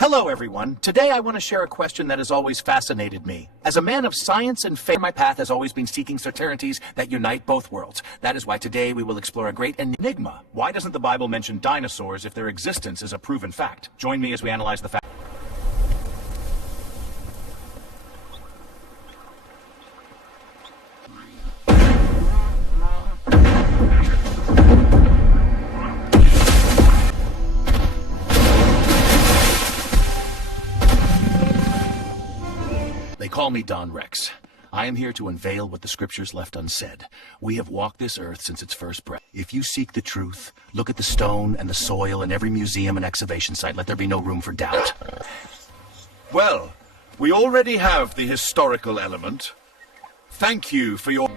Hello, everyone. Today I want to share a question that has always fascinated me. As a man of science and faith, my path has always been seeking certainties that unite both worlds. That is why today we will explore a great enigma. Why doesn't the Bible mention dinosaurs if their existence is a proven fact? Join me as we analyze the fact. They call me Don Rex. I am here to unveil what the scriptures left unsaid. We have walked this earth since its first breath. If you seek the truth, look at the stone and the soil in every museum and excavation site. Let there be no room for doubt. Well, we already have the historical element. Thank you for your...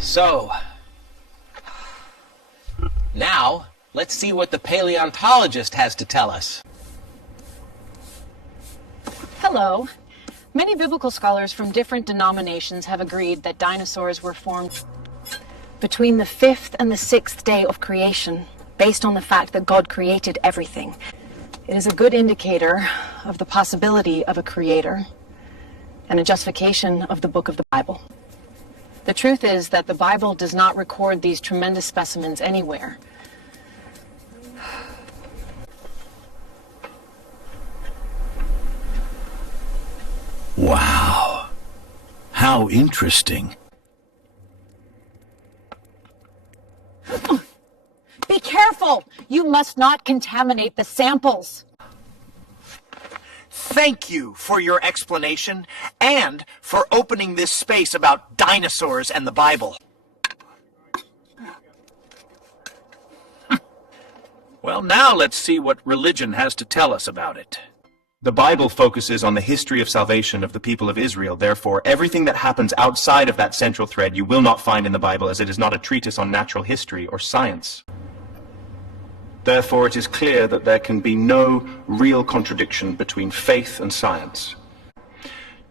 So, now, let's see what the paleontologist has to tell us. Hello. Many biblical scholars from different denominations have agreed that dinosaurs were formed between the 5th and the 6th day of creation, based on the fact that God created everything. It is a good indicator of the possibility of a creator and a justification of the book of the Bible. The truth is that the Bible does not record these tremendous specimens anywhere. Wow. How interesting. Be careful! You must not contaminate the samples. Thank you for your explanation and for opening this space about dinosaurs and the Bible. Well, now let's see what religion has to tell us about it. The Bible focuses on the history of salvation of the people of Israel. Therefore, everything that happens outside of that central thread you will not find in the Bible, as it is not a treatise on natural history or science. Therefore, it is clear that there can be no real contradiction between faith and science.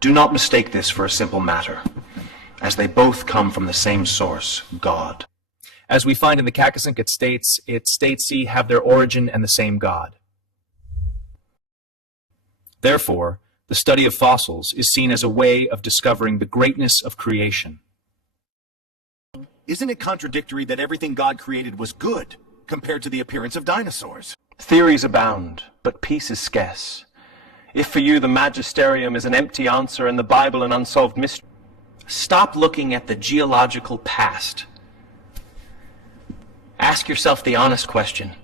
Do not mistake this for a simple matter, as they both come from the same source, God. As we find in the Kakasink, it states C have their origin and the same God. Therefore, the study of fossils is seen as a way of discovering the greatness of creation. Isn't it contradictory that everything God created was good compared to the appearance of dinosaurs? Theories abound, but peace is scarce. If for you the magisterium is an empty answer and the Bible an unsolved mystery, Stop looking at the geological past. Ask yourself the honest question.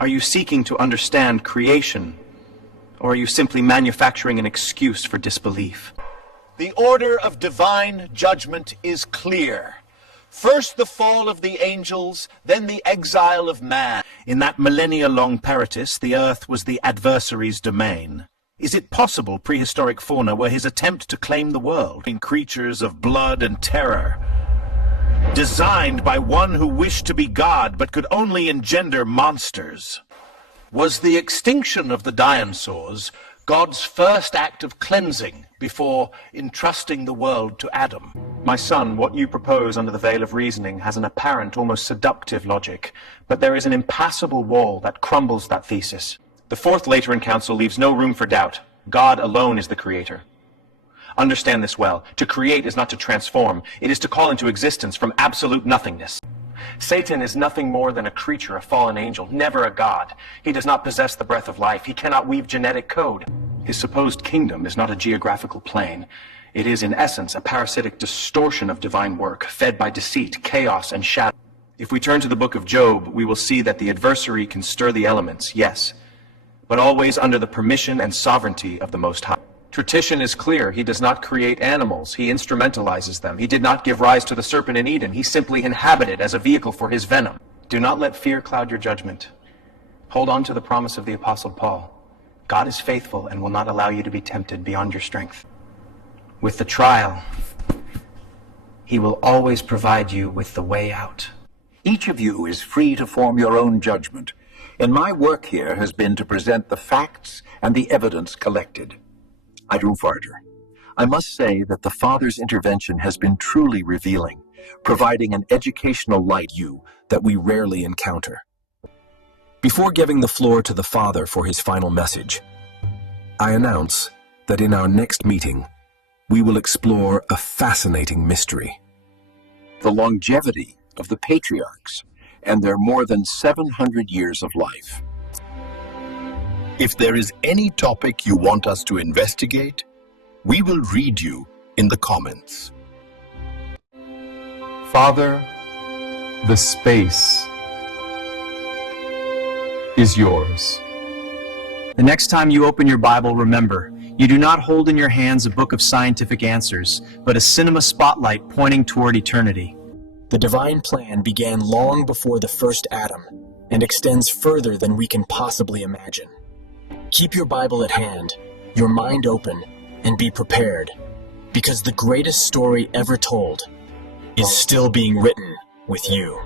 are you seeking to understand creation? Or are you simply manufacturing an excuse for disbelief? The order of divine judgment is clear. First the fall of the angels, then the exile of man. In that millennia-long peritus, the earth was the adversary's domain. Is it possible prehistoric fauna were his attempt to claim the world? In creatures of blood and terror, designed by one who wished to be God but could only engender monsters. Was the extinction of the dinosaurs God's first act of cleansing before entrusting the world to Adam? My son, what you propose under the veil of reasoning has an apparent, almost seductive logic, but there is an impassable wall that crumbles that thesis. The Fourth Lateran Council leaves no room for doubt. God alone is the creator. Understand this well. To create is not to transform. It is to call into existence from absolute nothingness. Satan is nothing more than a creature, a fallen angel, never a god. He does not possess the breath of life. He cannot weave genetic code. His supposed kingdom is not a geographical plane. It is, in essence, a parasitic distortion of divine work, fed by deceit, chaos, and shadow. If we turn to the book of Job, we will see that the adversary can stir the elements, yes, but always under the permission and sovereignty of the Most High. Tradition is clear. He does not create animals. He instrumentalizes them. He did not give rise to the serpent in Eden. He simply inhabited as a vehicle for his venom. Do not let fear cloud your judgment. Hold on to the promise of the Apostle Paul. God is faithful and will not allow you to be tempted beyond your strength. With the trial, he will always provide you with the way out. Each of you is free to form your own judgment, and my work here has been to present the facts and the evidence collected. I drew farther. I must say that the Father's intervention has been truly revealing. providing an educational light that we rarely encounter. Before giving the floor to the Father for his final message, I announce that in our next meeting, we will explore a fascinating mystery. The longevity of the patriarchs and their more than 700 years of life. If there is any topic you want us to investigate, we will read you in the comments. Father, the space is yours. The next time you open your Bible, remember, you do not hold in your hands a book of scientific answers, but a cinema spotlight pointing toward eternity. The divine plan began long before the first Adam and extends further than we can possibly imagine. Keep your Bible at hand, your mind open, and be prepared, because the greatest story ever told is still being written with you.